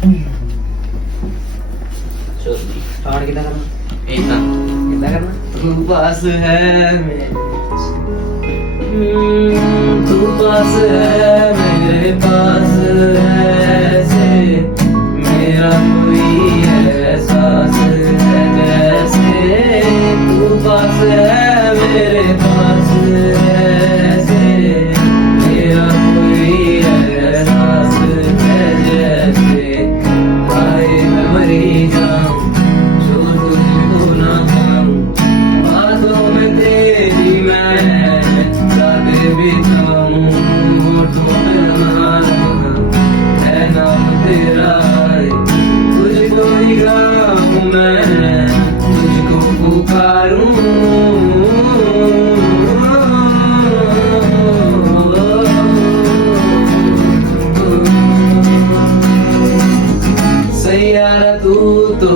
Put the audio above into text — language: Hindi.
स्टार्ट कितना करना? ऐसा कितना करना? तू पास है तू पास है मेरे पास है से मेरा कोई एहसास है जैसे तू पास है मेरे पास है से मेरा कोई एहसास है जैसे हाय मैं मरी जाऊं जो तुझको ना पाऊं बातों में तेरी मैं जाके बिताऊं होठों पे नाम है नाम तेरा तुझको ही गाऊं मैं तुझको पुकारूं सैयारा तू तो